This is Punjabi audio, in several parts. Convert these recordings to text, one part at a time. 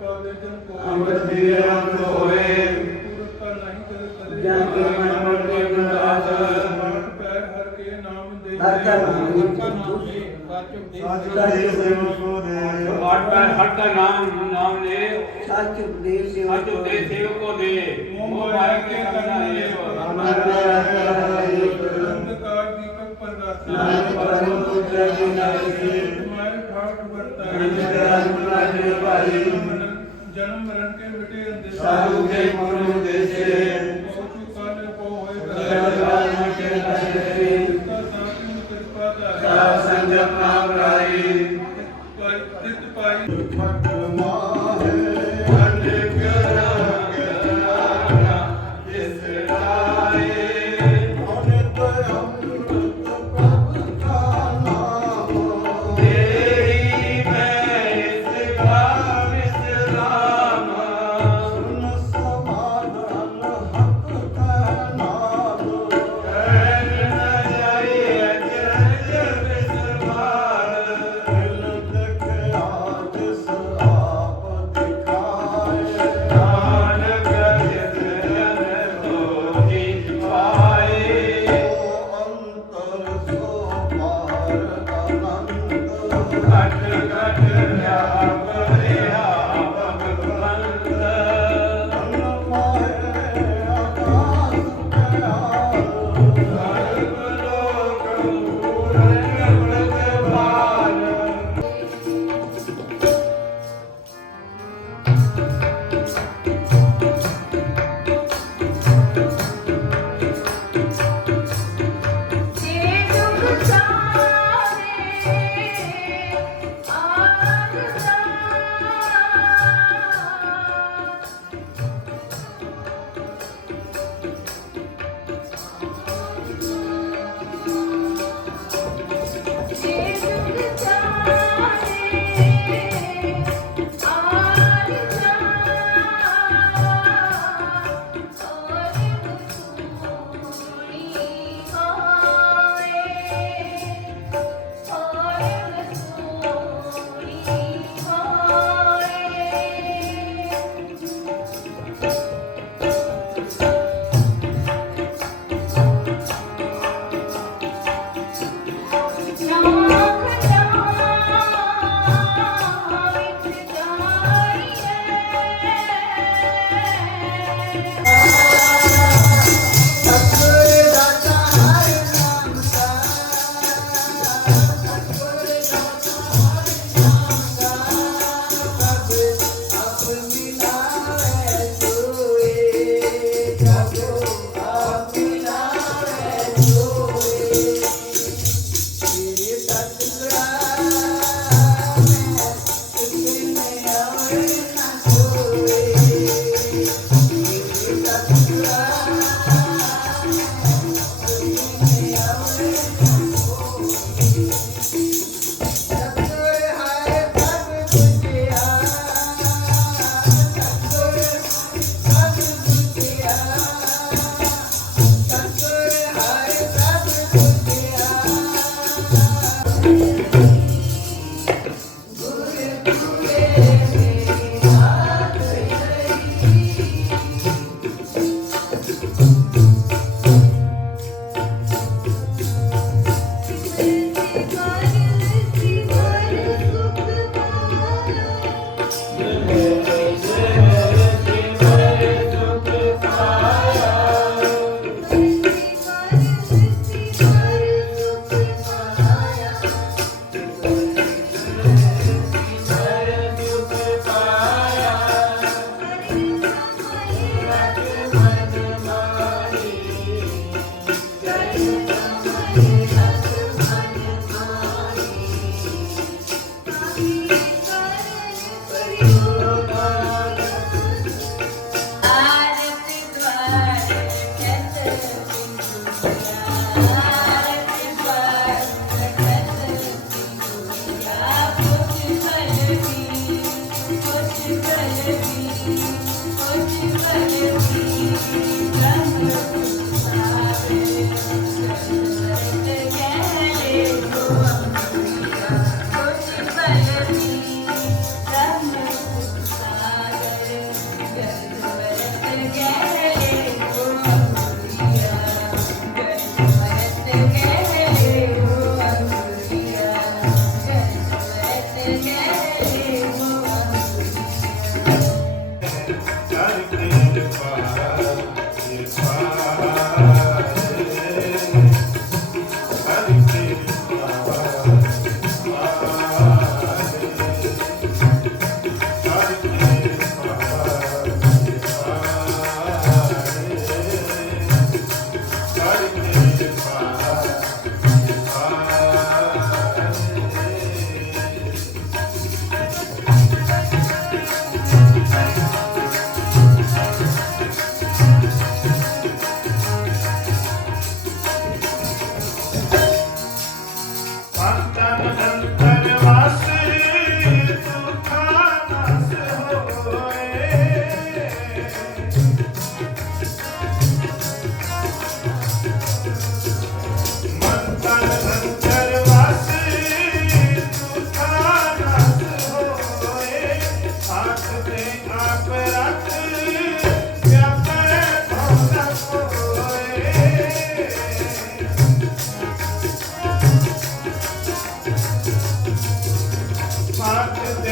ਪਾਵੇ ਜਨ ਕੋ ਅੰਮ੍ਰਿਤ ਦੀ ਅੰਤ ਹੋਏ ਪੂਰਤ ਕਾ ਨਹੀਂ ਕਰੇ ਕਰੇ ਜਨ ਕੇ ਮਨ ਮਨ ਕੇ ਗੁਣਰਾਜ ਮਾਟ ਪੈਰ ਹਰ ਕੇ ਨਾਮ ਦੇ ਹਰ ਕਾ ਨਾਮ ਦੇ। ਹਰ ਕਾ ਨਾਮ ਦੇ ਸੱਚ ਸਾਚੇ ਸੇਵਕ ਕੋ ਦੇ ਆਠ ਪੈਰ ਹਰ ਦਾ ਨਾਮ ਨਾਮ ਲੈ ਸੱਚ ਉਪਦੇਸ਼ ਸੇਵਕ ਅਜ ਦੇ ਸੇਵਕੋ ਦੇ ਮੋਹ ਮਾਇਆ ਕੇ ਕਰਨਾ ਹੈ ਅੰਧਕਾਰ ਦੀਪਕ ਪ੍ਰਗਾਸਾ ਨਾਨਕ ਪਰਮ ਪੁੱਤਰ ਜੀ ਨਾਨਕੀ ਮਾਇ ਠਾਠ ਵਰਤਾ ਨਿਜ ਰਾਜੁਨਾ ਦੇ ਭਾਈ ਜਨਮ ਮਰਨ ਕੇ ਮਿਟੇ ਅੰਦੇ ਸਾਧੂ ਕੇ ਮਨ ਦੇਸੇ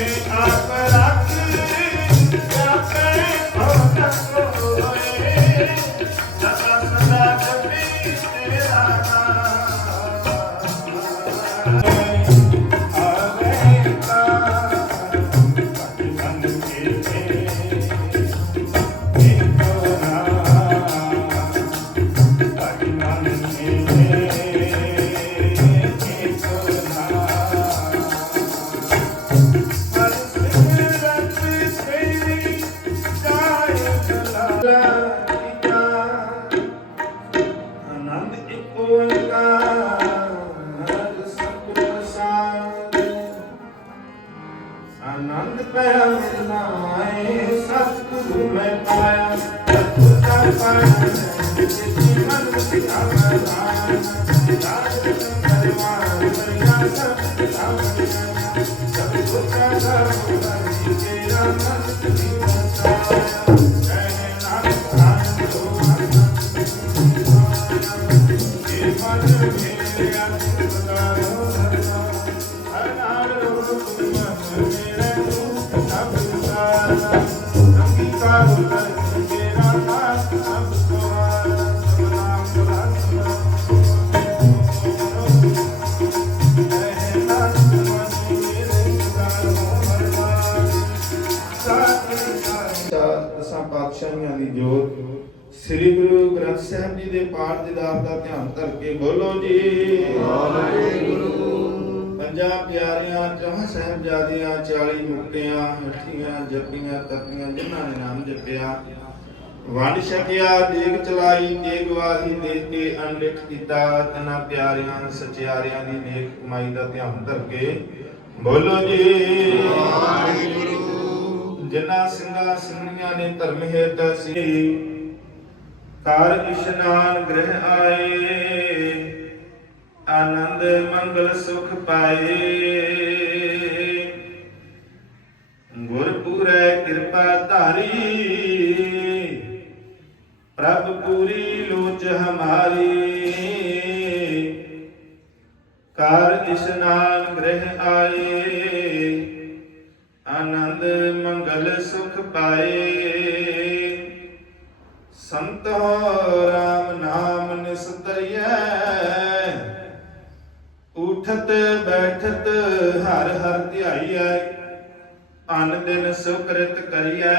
I Yeah. ਸ੍ਰੀ ਗੁਰੂ ਗ੍ਰੰਥ ਸਾਹਿਬ ਜੀ ਦੇ ਪਾਠ ਦੀਦਾਰ ਦਾ ਧਿਆਨ ਧਰ ਕੇ ਬੋਲੋ ਜੀ। ਵਾਹਿਗੁਰੂ ਪੰਜਾਂ ਪਿਆਰਿਆਂ, ਚੌਹਾਂ ਸਾਹਿਬਜ਼ਾਦਿਆਂ 40 ਮੁਕਤਿਆਂ ਹੱਠੀਆਂ ਜਪੀਆਂ, ਤਪੀਆਂ, ਜਿਨ੍ਹਾਂ ਨੇ ਨਾਮ ਜਪਿਆ। ਵੰਡ ਛਕਿਆ, ਦੇਗ ਚਲਾਈ, ਦੇਗ ਵਾਹੀ ਦੇ ਕੇ ਅਨਲਿਖ ਕੀਤਾ। ਤਨਾ ਪਿਆਰਿਆਂ, ਸਚਿਆਰਿਆਂ ਦੀ ਨੇਕ ਕਮਾਈ ਦਾ ਧਿਆਨ ਧਰ ਕੇ ਬੋਲੋ ਜੀ। ਵਾਹਿਗੁਰੂ ਜਿਨ੍ਹਾਂ ਸਿੰਘਾਂ, ਸਿੰਘਣੀਆਂ ਨੇ ਧਰਮ ਹੇਤ ਸੀ ਕਰ ਇਸ਼ਨਾਨ ਗ੍ਰਹਿ ਆਏ, ਆਨੰਦ ਮੰਗਲ ਸੁਖ ਪਾਏ। ਗੁਰਪੂਰੈ ਕਿਰਪਾ ਧਾਰੀ, ਪ੍ਰਭ ਪੂਰੀ ਲੋਚ ਹਮਾਰੀ। ਕਰ ਇਸ਼ਨਾਨ ਗ੍ਰਹਿ ਆਏ, ਆਨੰਦ ਮੰਗਲ ਸੁਖ ਪਾਏ। ਸੰਤ ਰਾਮ ਨਾਮ ਨਿਸਤਰੀਐ। ਉਠਤ ਬੈਠਤ ਹਰ ਹਰ ਧਿਆਈਐ। ਅਨ ਦਿਨ ਸੁਕ੍ਰਿਤ ਕਰੀਐ।